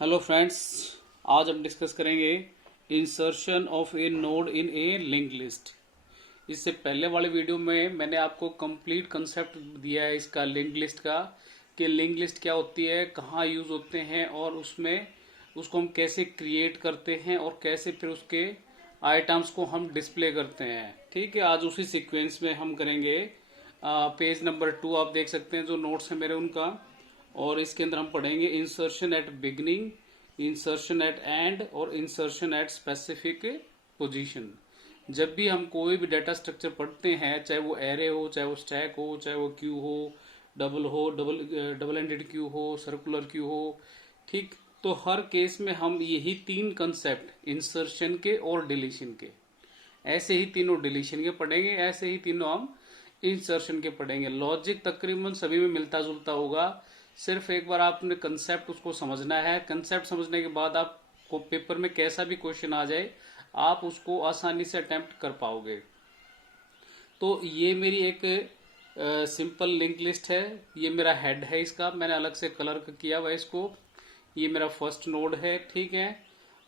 Hello friends, आज हम discuss करेंगे insertion of A node in A link list. इससे पहले वाले वीडियो में मैंने आपको कंप्लीट कंसेप्ट दिया है इसका लिंक लिस्ट का, कि लिंक लिस्ट क्या होती है, कहाँ यूज होते हैं और उसमें उसको हम कैसे क्रिएट करते हैं और कैसे फिर उसके आइटम्स को हम डिस्प्ले करते हैं। ठीक है, आज उसी सीक्वेंस में हम करेंगे। पेज नंबर 2 आप देख सकते हैं, जो नोट्स हैं मेरे उनका। और इसके अंदर हम पढ़ेंगे insertion at beginning, insertion at end और इंसर्शन एट स्पेसिफिक पोजीशन। जब भी हम कोई भी डाटा स्ट्रक्चर पढ़ते हैं, चाहे वो एरे हो, चाहे वो स्टैक हो, चाहे वो क्यू हो, डबल एंडेड क्यू हो, सर्कुलर क्यू हो, ठीक, तो हर केस में हम यही तीन कंसेप्ट इंसर्शन के और डिलीशन के, ऐसे ही तीनों डिलीशन के पढ़ेंगे, ऐसे ही तीनों हम इंसर्शन के पढ़ेंगे। लॉजिक तकरीबन सभी में मिलता जुलता होगा, सिर्फ एक बार आपने कंसेप्ट उसको समझना है। कंसेप्ट समझने के बाद आपको पेपर में कैसा भी क्वेश्चन आ जाए, आप उसको आसानी से अटेम्प्ट कर पाओगे। तो ये मेरी एक सिंपल लिंक लिस्ट है। ये मेरा हेड है, इसका मैंने अलग से कलर किया हुआ है इसको। ये मेरा फर्स्ट नोड है, ठीक है।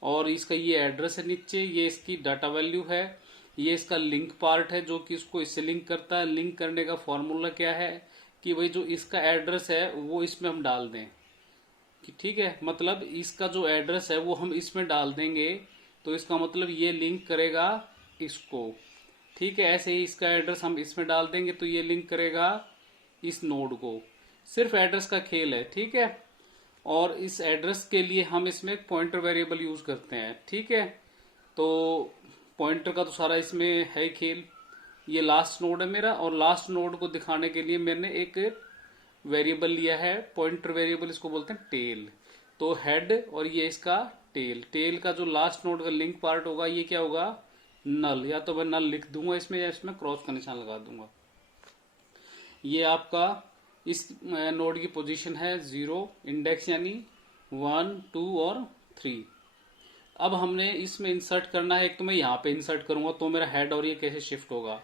और इसका ये एड्रेस है नीचे, ये इसकी डाटा वैल्यू है। ये इसका लिंक पार्ट है जो कि इसको इससे लिंक करता है। लिंक करने का फॉर्मूला क्या है कि वही जो इसका एड्रेस है वो इसमें हम डाल दें, कि ठीक है, मतलब इसका जो एड्रेस है वो हम इसमें डाल देंगे, तो इसका मतलब ये लिंक करेगा इसको। ठीक है, ऐसे ही इसका एड्रेस हम इसमें डाल देंगे तो ये लिंक करेगा इस नोड को। सिर्फ एड्रेस का खेल है, ठीक है। और इस एड्रेस के लिए हम इसमें पॉइंटर वेरिएबल यूज करते हैं, ठीक है। तो पॉइंटर का तो सारा इसमें है खेल। ये लास्ट नोड है मेरा, और लास्ट नोड को दिखाने के लिए मैंने एक वेरिएबल लिया है, पॉइंटर वेरिएबल, इसको बोलते हैं टेल। तो हेड और ये इसका टेल। टेल का जो लास्ट नोड का लिंक पार्ट होगा ये क्या होगा, नल। या तो मैं नल लिख दूंगा इसमें, या इसमें क्रॉस का निशान लगा दूंगा। ये आपका इस नोड की पोजीशन है 0, इंडेक्स यानी 1, 2 और 3। अब हमने इसमें इंसर्ट करना है। एक तो मैं यहाँ पे इंसर्ट करूंगा तो मेरा हेड और ये कैसे शिफ्ट होगा।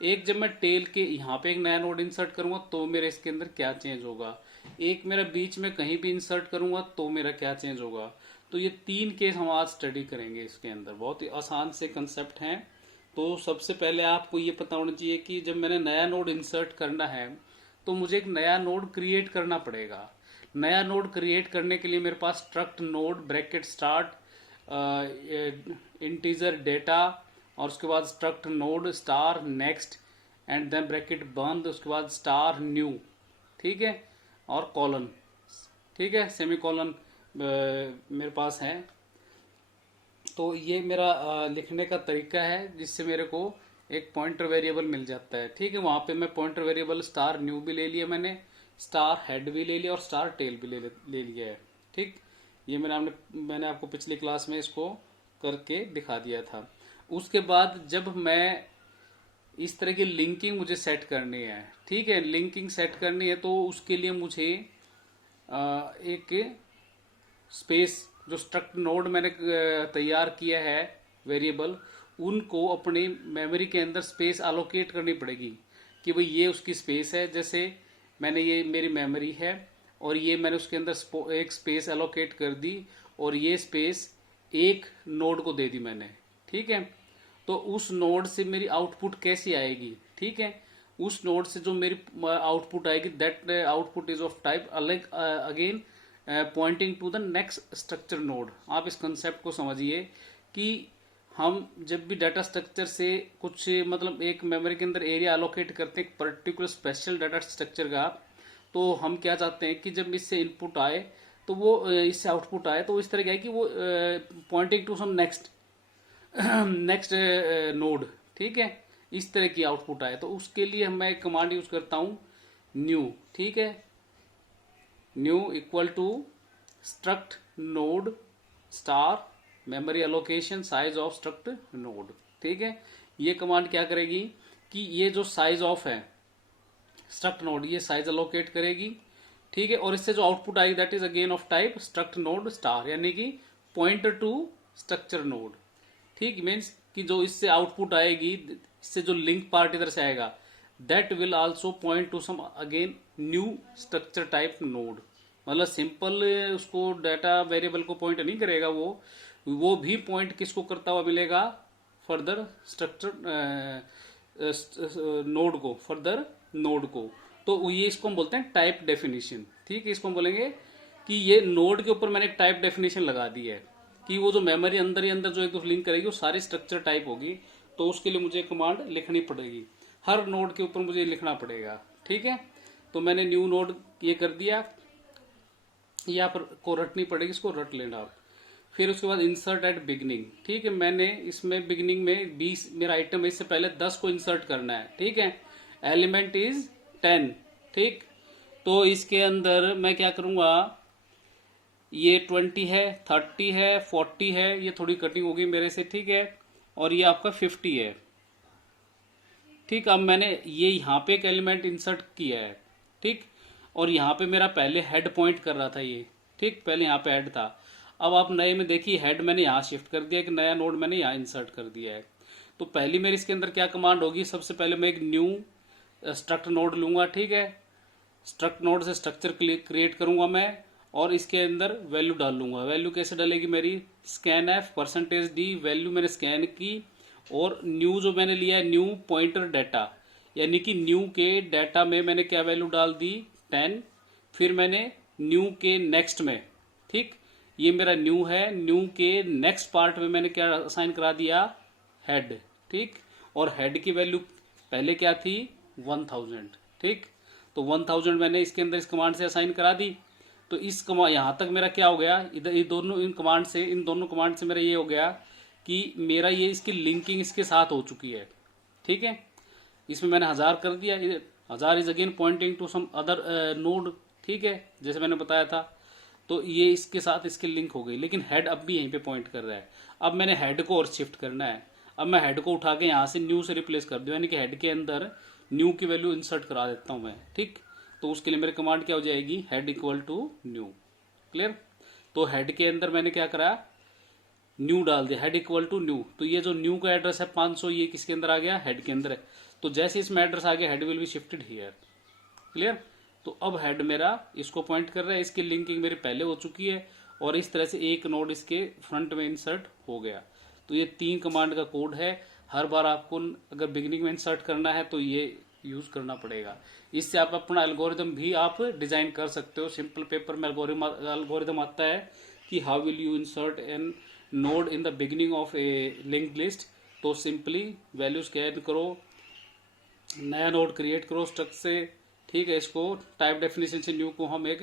एक जब मैं टेल के यहाँ पे एक नया नोड इंसर्ट करूंगा तो मेरे इसके अंदर क्या चेंज होगा। एक मेरा बीच में कहीं भी इंसर्ट करूंगा तो मेरा क्या चेंज होगा। तो ये तीन केस हम आज स्टडी करेंगे इसके अंदर। बहुत ही आसान से कंसेप्ट हैं। तो सबसे पहले आपको ये पता होना चाहिए कि जब मैंने नया नोड इंसर्ट करना है तो मुझे एक नया नोड क्रिएट करना पड़ेगा। नया नोड क्रिएट करने के लिए मेरे पास struct node bracket start integer data, और उसके बाद struct node star next and then bracket बंद, उसके बाद स्टार न्यू, ठीक है, और कॉलन, ठीक है, सेमी कॉलन मेरे पास है। तो ये मेरा लिखने का तरीका है जिससे मेरे को एक पॉइंटर वेरिएबल मिल जाता है, ठीक है। वहां पे मैं पॉइंटर वेरिएबल स्टार न्यू भी ले लिया मैंने, स्टार हेड भी ले लिया और स्टार टेल भी ले लिया है, ठीक। ये मैंने आपको पिछली क्लास में इसको करके दिखा दिया था। उसके बाद जब मैं इस तरह की लिंकिंग मुझे सेट करनी है, ठीक है, लिंकिंग सेट करनी है, तो उसके लिए मुझे एक स्पेस, जो स्ट्रक्ट नोड मैंने तैयार किया है वेरिएबल, उनको अपनी मेमोरी के अंदर स्पेस अलोकेट करनी पड़ेगी कि भाई ये उसकी स्पेस है। जैसे मैंने, ये मेरी मेमोरी है और ये मैंने उसके अंदर एक स्पेस एलोकेट कर दी, और ये स्पेस एक नोड को दे दी मैंने, ठीक है। तो उस नोड से मेरी आउटपुट कैसी आएगी, ठीक है, उस नोड से जो मेरी आउटपुट आएगी, that output is of type अलग again pointing to the next structure node. आप इस कंसेप्ट को समझिए कि हम जब भी डाटा स्ट्रक्चर से कुछ, मतलब एक मेमोरी के अंदर एरिया अलोकेट करते हैं एक पर्टिकुलर स्पेशल डाटा स्ट्रक्चर का, तो हम क्या चाहते हैं कि जब इससे इनपुट आए तो वो इससे आउटपुट आए तो इस तरह क्या है कि वो pointing to some next next node, ठीक है, इस तरह की आउटपुट आए। तो उसके लिए मैं एक कमांड यूज करता हूं न्यू, ठीक है, new equal to struct node star memory allocation size of struct node, ठीक है। ये कमांड क्या करेगी कि ये जो साइज ऑफ है स्ट्रक्ट नोड, ये साइज अलोकेट करेगी, ठीक है। और इससे जो आउटपुट आएगी that is again of type struct node star, यानी कि पॉइंटर टू स्ट्रक्चर नोड, ठीक। मीन्स कि जो इससे आउटपुट आएगी, इससे जो लिंक पार्ट इधर से आएगा, that will also point to some again new structure type node, मतलब सिंपल उसको डाटा वेरिएबल को पॉइंट नहीं करेगा, वो भी पॉइंट किसको करता हुआ मिलेगा, फर्दर स्ट्रक्चर नोड को, फर्दर नोड को। तो ये इसको हम बोलते हैं टाइप डेफिनेशन। ठीक है, इसको हम बोलेंगे कि ये नोड के ऊपर मैंने एक टाइप डेफिनेशन लगा दी है कि वो जो मेमोरी अंदर ही अंदर जो एक लिंक करेगी वो सारी स्ट्रक्चर टाइप होगी। तो उसके लिए मुझे कमांड लिखनी पड़ेगी, हर नोड के ऊपर मुझे लिखना पड़ेगा। ठीक है, तो मैंने न्यू नोड ये कर दिया, यहाँ पर को रटनी पड़ेगी, इसको रट लेना आप। फिर उसके बाद इंसर्ट एट बिगनिंग। ठीक है, मैंने इसमें बिगनिंग में 20 मेरा आइटम है, इससे पहले 10 को इंसर्ट करना है। ठीक है, एलिमेंट इज 10। ठीक, तो इसके अंदर मैं क्या करूंगा, ये 20 है, 30 है, 40 है, ये थोड़ी कटिंग होगी मेरे से। ठीक है, और ये आपका 50 है। ठीक, अब मैंने ये यहाँ पे एक एलिमेंट इंसर्ट किया है। ठीक, और यहाँ पे मेरा पहले हेड पॉइंट कर रहा था ये। ठीक, पहले यहाँ पे हेड था। अब आप नए में देखिए, हेड मैंने यहाँ शिफ्ट कर दिया, एक नया नोड मैंने यहाँ इंसर्ट कर दिया है। तो पहली मेरी इसके अंदर क्या कमांड होगी, सबसे पहले मैं एक न्यू स्ट्रक्ट नोड लूंगा। ठीक है, स्ट्रक्ट नोड से स्ट्रक्चर क्रिएट करूंगा मैं, और इसके अंदर वैल्यू डाल लूंगा। वैल्यू कैसे डालेगी मेरी, scan F percentage D, value मैंने स्कैन की, और न्यू जो मैंने लिया है न्यू पॉइंटर डाटा, यानी कि न्यू के डाटा में मैंने क्या वैल्यू डाल दी, 10। फिर मैंने न्यू के नेक्स्ट में, ठीक, ये मेरा न्यू है, न्यू के नेक्स्ट पार्ट में मैंने क्या असाइन करा दिया, हेड। ठीक, और हेड की वैल्यू पहले क्या थी, 1000। ठीक, तो 1000 मैंने इसके अंदर इस कमांड से असाइन करा दी। तो इस कमांड यहां तक मेरा क्या हो गया, इधर ये दोनों इन दोनों कमांड से मेरा ये हो गया कि मेरा ये इसकी लिंकिंग इसके साथ हो चुकी है। ठीक है, इसमें मैंने 1000 कर दिया, 1000 is again pointing to some other node. ठीक है, जैसे मैंने बताया था, तो ये इसके साथ इसकी लिंक हो गई, लेकिन हेड अब भी यहीं पे पॉइंट कर रहा है। अब मैंने हेड को और शिफ्ट करना है। अब मैं हेड को उठा के यहाँ से न्यू से रिप्लेस कर दूँ, यानी कि हेड के अंदर न्यू की वैल्यू इंसर्ट करा देता हूँ मैं। ठीक, तो उसके लिए मेरी कमांड क्या हो जाएगी, head equal to new. Clear, तो हेड के अंदर मैंने क्या करा, न्यू डाल दिया, हेड इक्वल टू न्यू। तो ये जो न्यू का एड्रेस है 500, ये किसके अंदर आ गया, हेड के अंदर है। तो जैसे इसमें एड्रेस आ गया, head will be shifted here. Clear, तो अब हेड मेरा इसको पॉइंट कर रहा है, इसकी लिंकिंग मेरी पहले हो चुकी है, और इस तरह से एक नोड इसके फ्रंट में इंसर्ट हो गया। तो ये 3 कमांड का कोड है। हर बार आपको अगर बिगिनिंग में इंसर्ट करना है तो ये यूज करना पड़ेगा। इससे आप अपना एल्गोरिदम भी आप डिजाइन कर सकते हो। सिंपल पेपर में एल्गोरिदम आता है कि how will you insert an node in the beginning of a linked list. तो सिंपली वैल्यू स्कैन करो, नया नोड क्रिएट करो स्ट्रक्ट से। ठीक है, इसको टाइप डेफिनेशन से न्यू को हम एक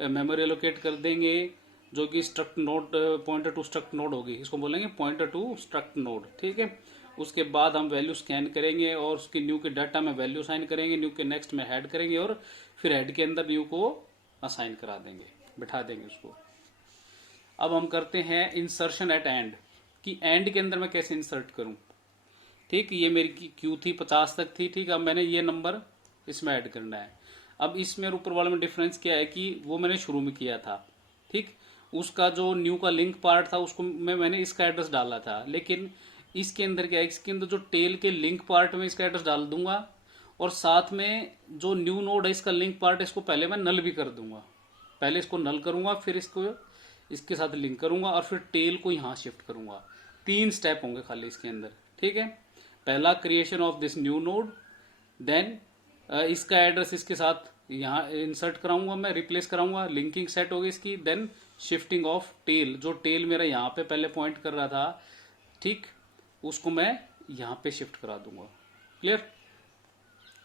मेमोरी एलोकेट कर देंगे, जो कि struct node pointer to struct node होगी, इसको बोलेंगे पॉइंटर टू स्ट्रक्ट नोड। ठीक है, उसके बाद हम वैल्यू स्कैन करेंगे और उसकी न्यू के डाटा में वैल्यू असाइन करेंगे, न्यू के नेक्स्ट में हेड करेंगे, और फिर हेड के अंदर न्यू को असाइन करा देंगे, बिठा देंगे उसको। अब हम करते हैं इंसर्शन एट एंड, कि एंड के अंदर मैं कैसे इंसर्ट करूं। ठीक, ये मेरी क्यू थी 50 तक थी। ठीक, अब मैंने ये नंबर इसमें ऐड करना है। अब इसमें ऊपर वाले में डिफरेंस क्या है कि वो मैंने शुरू में किया था। ठीक, उसका जो न्यू का लिंक पार्ट था उसको मैंने इसका एड्रेस डाला था, लेकिन इसके अंदर क्या है, इसके अंदर जो टेल के लिंक पार्ट में इसका एड्रेस डाल दूंगा, और साथ में जो न्यू नोड है इसका लिंक पार्ट है, इसको पहले मैं नल भी कर दूंगा। पहले इसको नल करूंगा, फिर इसको इसके साथ लिंक करूंगा, और फिर टेल को यहां शिफ्ट करूंगा। 3 स्टेप होंगे खाली इसके अंदर। ठीक है, पहला creation of this new node, then इसका एड्रेस इसके साथ यहाँ इंसर्ट कराऊंगा, मैं रिप्लेस कराऊंगा, लिंकिंग सेट होगी इसकी, देन शिफ्टिंग ऑफ टेल, जो टेल मेरा यहाँ पे पहले पॉइंट कर रहा था, ठीक, उसको मैं यहाँ पे शिफ्ट करा दूंगा। क्लियर,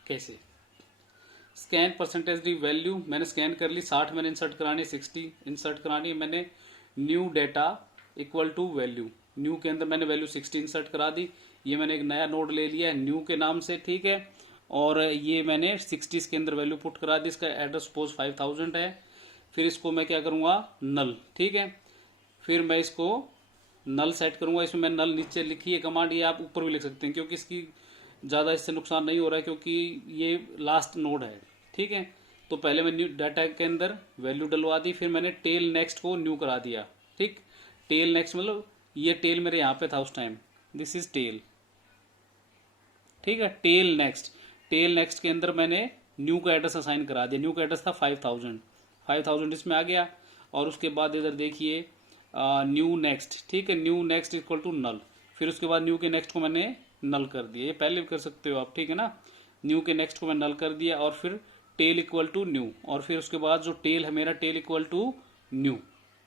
कैसे, स्कैन परसेंटेज डी वैल्यू मैंने स्कैन कर ली, 60 मैंने इंसर्ट करानी, 60 इंसर्ट करानी, मैंने new data equal to value, new के अंदर मैंने वैल्यू 60 इंसर्ट करा दी। ये मैंने एक नया नोड ले लिया है न्यू के नाम से। ठीक है, और ये मैंने 60 इसके अंदर वैल्यू पुट करा दी, इसका एड्रेस सपोज 5000 है। फिर इसको मैं क्या करूँगा, नल। ठीक है, फिर मैं इसको नल सेट करूँगा, इसमें मैं नल नीचे लिखी है कमांड, ये आप ऊपर भी लिख सकते हैं, क्योंकि इसकी ज़्यादा इससे नुकसान नहीं हो रहा है, क्योंकि ये लास्ट नोड है। ठीक है, तो पहले मैं न्यू डाटा के अंदर वैल्यू डलवा दी, फिर मैंने टेल नेक्स्ट को न्यू करा दिया। ठीक, टेल नेक्स्ट मतलब ये टेल मेरे यहाँ पे था उस टाइम, दिस इज टेल। ठीक है, टेल नेक्स्ट के अंदर मैंने न्यू का एड्रेस असाइन करा दिया, न्यू का एड्रेस था 5000 5000 इसमें आ गया। और उसके बाद इधर देखिए न्यू नेक्स्ट, ठीक है, new next equal to null. फिर उसके बाद न्यू के नेक्स्ट को मैंने नल कर दिया, ये पहले भी कर सकते हो आप, ठीक है ना। न्यू के नेक्स्ट को मैं नल कर दिया और फिर टेल इक्वल टू न्यू, और फिर उसके बाद जो टेल है मेरा टेल इक्वल टू न्यू,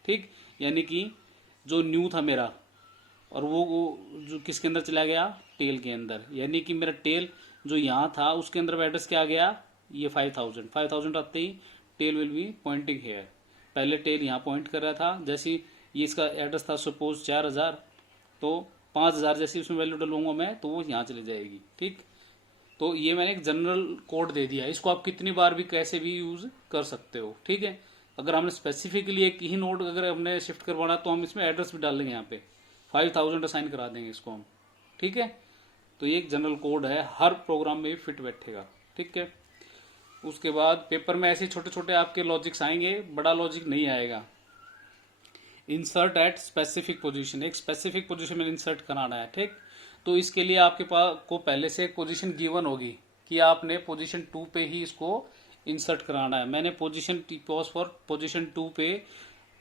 ठीक। यानी कि जो न्यू था मेरा और वो जो किसके अंदर चला गया, टेल के अंदर। यानी कि मेरा टेल जो यहाँ था उसके अंदर एड्रेस क्या आ गया, ये 5000 आते ही tail will be pointing here. पहले टेल यहाँ पॉइंट कर रहा था, जैसे ये इसका एड्रेस था सपोज 4000, तो 5000 जैसे उसमें वैल्यू डलूंगा मैं तो वो यहाँ चली जाएगी, ठीक। तो ये मैंने एक जनरल कोड दे दिया, इसको आप कितनी बार भी कैसे भी यूज कर सकते हो, ठीक है। अगर हमने स्पेसिफिकली एक ही नोड अगर हमने शिफ्ट करवाना तो हम इसमें एड्रेस भी डाल देंगे, यहाँ पे 5000 असाइन करा देंगे इसको हम, ठीक है। तो ये एक जनरल कोड है, हर प्रोग्राम में भी फिट बैठेगा, ठीक है। उसके बाद पेपर में ऐसे छोटे छोटे आपके लॉजिक्स आएंगे, बड़ा लॉजिक नहीं आएगा। इंसर्ट एट स्पेसिफिक पोजीशन, एक स्पेसिफिक पोजीशन में इंसर्ट कराना है, ठीक। तो इसके लिए आपके पास को पहले से एक पोजीशन गिवन होगी कि आपने पोजीशन 2 पे ही इसको इंसर्ट कराना है। मैंने पोजीशन पॉज फॉर पोजीशन 2 पे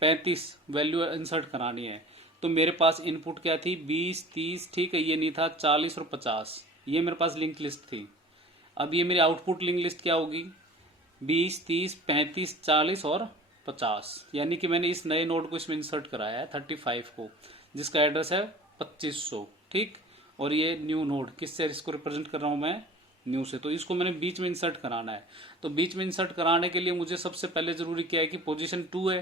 35 वैल्यू इंसर्ट करानी है। तो मेरे पास इनपुट क्या थी, 20, 30, ठीक है, ये नहीं था 40 और 50, ये मेरे पास लिंक लिस्ट थी। अब ये मेरी आउटपुट लिंक लिस्ट क्या होगी, 20, 30, 35, 40 और 50। यानी कि मैंने इस नए नोड को इसमें इंसर्ट कराया है 35 को, जिसका एड्रेस है 2500, ठीक। और ये न्यू नोड किससे इसको रिप्रेजेंट कर रहा हूं मैं, न्यू से। तो इसको मैंने बीच में इंसर्ट कराना है। तो बीच में इंसर्ट कराने के लिए मुझे सबसे पहले जरूरी क्या है कि पोजीशन 2 है,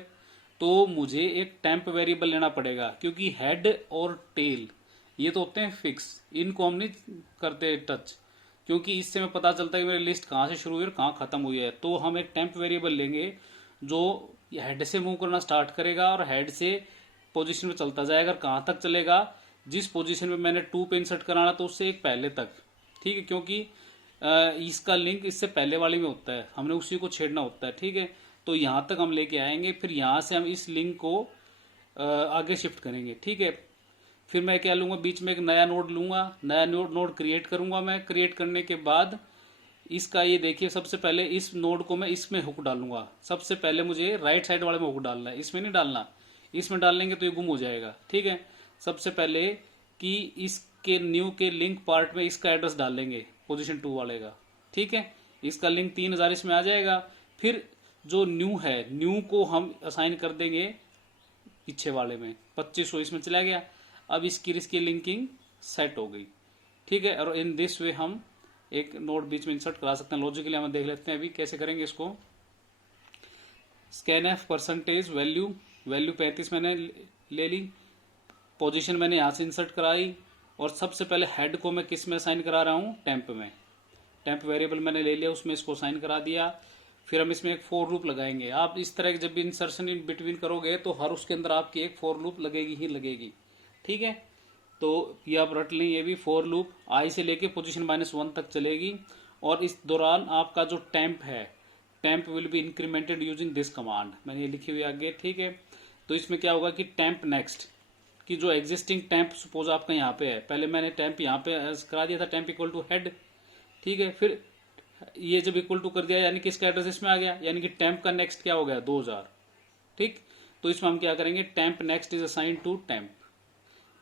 तो मुझे एक टेम्प वेरिएबल लेना पड़ेगा, क्योंकि हेड और टेल ये तो होते हैं फिक्स, इनको हम नहीं करते टच, क्योंकि इससे मैं पता चलता है कि मेरी लिस्ट कहाँ से शुरू हुई और कहाँ खत्म हुई है। तो हम एक टेम्प वेरिएबल लेंगे जो हेड से मूव करना स्टार्ट करेगा और हेड से पोजीशन में चलता जाएगा, कहाँ तक चलेगा, जिस पोजीशन में मैंने 2 पे इंसर्ट कराना तो उससे एक पहले तक, ठीक है, क्योंकि इसका लिंक इससे पहले वाले में होता है, हमने उसी को छेड़ना होता है, ठीक है। तो यहाँ तक हम लेके आएंगे, फिर यहाँ से हम इस लिंक को आगे शिफ्ट करेंगे, ठीक है। फिर मैं क्या लूँगा, बीच में एक नया नोड लूँगा, नया नोड क्रिएट करूँगा मैं। क्रिएट करने के बाद इसका ये देखिए, सबसे पहले इस नोड को मैं इसमें हुक डालूंगा। सबसे पहले मुझे राइट साइड वाले में हुक डालना है, इसमें नहीं डालना, इसमें डालेंगे तो ये गुम हो जाएगा, ठीक है। सबसे पहले कि इसके न्यू के लिंक पार्ट में इसका एड्रेस डालेंगे पोजीशन 2 वाले का, ठीक है। इसका लिंक 3000 इसमें आ जाएगा। फिर जो न्यू है, न्यू को हम असाइन कर देंगे पीछे वाले में, 2500 इसमें चला गया। अब इसकी लिंकिंग सेट हो गई, ठीक है। और इन दिस वे हम एक नोड बीच में इंसर्ट करा सकते हैं। लॉजिकली हम देख लेते हैं अभी कैसे करेंगे इसको। स्कैन परसेंटेज वैल्यू 35 मैंने ले ली, पोजीशन मैंने यहाँ से इंसर्ट कराई, और सबसे पहले हेड को मैं किस में असाइन करा रहा हूँ, टेम्प में। टेम्प वेरिएबल मैंने ले लिया, उसमें इसको असाइन करा दिया। फिर हम इसमें एक फॉर लूप लगाएंगे। आप इस तरह के जब भी इंसर्शन इन बिटवीन करोगे तो हर उसके अंदर आपकी एक फॉर लूप लगेगी ही लगेगी, ठीक है। तो ये आप रट लें, ये भी फॉर लूप आई से लेके पोजीशन -1 तक चलेगी। और इस दौरान आपका जो टेम्प है, temp will be incremented using this command, मैंने ये लिखी हुई आगे, ठीक है। तो इसमें क्या होगा कि टेम्प नेक्स्ट की जो एग्जिस्टिंग टेम्प सपोज आपका यहाँ पे है, पहले मैंने टेम्प यहाँ पे करा दिया था, टेम्प इक्वल टू हेड, ठीक है। फिर ये जब इक्वल टू कर दिया यानी कि इसका एड्रेस इसमें आ गया, यानी कि टेम्प का नेक्स्ट क्या हो गया, 2000, ठीक। तो इसमें हम क्या करेंगे, temp next is assign to temp,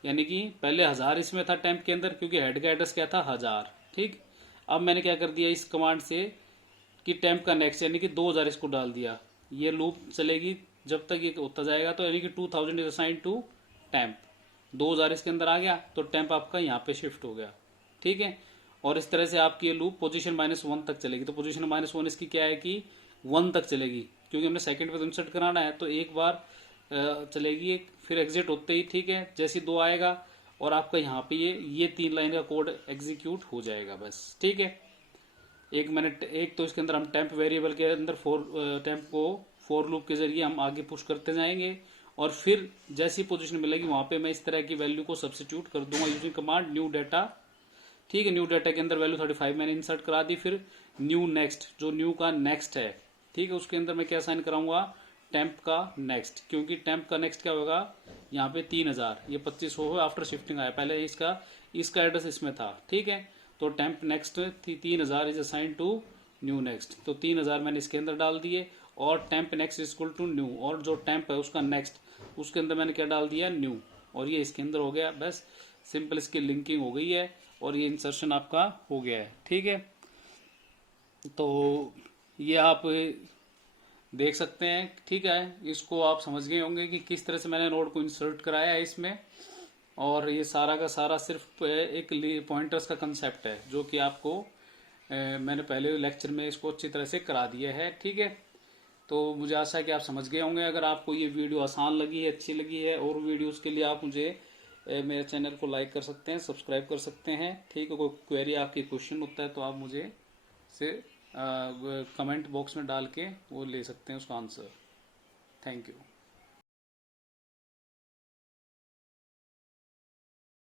यानी कि पहले 1000 इसमें था टेम्प के अंदर, क्योंकि हेड का एड्रेस क्या था 1000, ठीक। अब मैंने क्या कर दिया इस कमांड से कि टेम्प का नेक्स्ट यानी कि 2000 इसको डाल दिया। ये लूप चलेगी जब तक ये होता जाएगा, तो यानी कि 2000 इज असाइन टू टेम्प, 2000 इसके अंदर आ गया तो टेम्प आपका यहाँ पे शिफ्ट हो गया, ठीक है। और इस तरह से आपकी ये लूप पोजीशन -1 तक चलेगी। तो पोजीशन -1 इसकी क्या है कि 1 तक चलेगी, क्योंकि हमने सेकंड पे तो इंसर्ट कराना है, तो एक बार चलेगी, फिर एग्जिट होते ही, ठीक है, जैसे ही 2 आएगा और आपका यहाँ पे ये 3 लाइन का कोड एग्जीक्यूट हो जाएगा बस, ठीक है। एक तो इसके अंदर हम टेम्प वेरिएबल के अंदर टेम्प को फॉर लूप के जरिए हम आगे पुश करते जाएंगे, और फिर जैसी पोजीशन मिलेगी वहां पे मैं इस तरह की वैल्यू को सब्स्टिट्यूट कर दूंगा यूजिंग कमांड न्यू डाटा, ठीक है। न्यू डाटा के अंदर वैल्यू 35 मैंने इंसर्ट करा दी। फिर न्यू नेक्स्ट, जो न्यू का नेक्स्ट है, ठीक है, उसके अंदर मैं क्या साइन कराऊंगा, टेम्प का नेक्स्ट, क्योंकि टेम्प का नेक्स्ट क्या होगा, यहाँ पे 3000, ये 2500 हो आफ्टर शिफ्टिंग आया, पहले इसका एड्रेस इसमें था, ठीक है। तो temp next 3000 is assign to new next, तो 3000 मैंने इसके अंदर डाल दिए। और temp next is equal to new, और जो टेम्प है उसका नेक्स्ट, उसके अंदर मैंने क्या डाल दिया, न्यू, और ये इसके अंदर हो गया। बस सिंपल इसकी लिंकिंग हो गई है और ये इंसर्शन आपका हो गया है। ठीक है, तो ये आप देख सकते हैं। ठीक है, इसको आप समझ गए होंगे कि किस तरह से मैंने नोड को इंसर्ट कराया है इसमें। और ये सारा का सारा सिर्फ एक पॉइंटर्स का कंसेप्ट है जो कि आपको मैंने पहले लेक्चर में इसको अच्छी तरह से करा दिया है। ठीक है, तो मुझे आशा है कि आप समझ गए होंगे। अगर आपको ये वीडियो आसान लगी है, अच्छी लगी है, और वीडियोस के लिए आप मुझे मेरे चैनल को लाइक कर सकते हैं, सब्सक्राइब कर सकते हैं। ठीक है, कोई क्वेरी आपकी क्वेश्चन होता है तो आप मुझे से कमेंट बॉक्स में डाल के वो ले सकते हैं उसका आंसर। Thank you.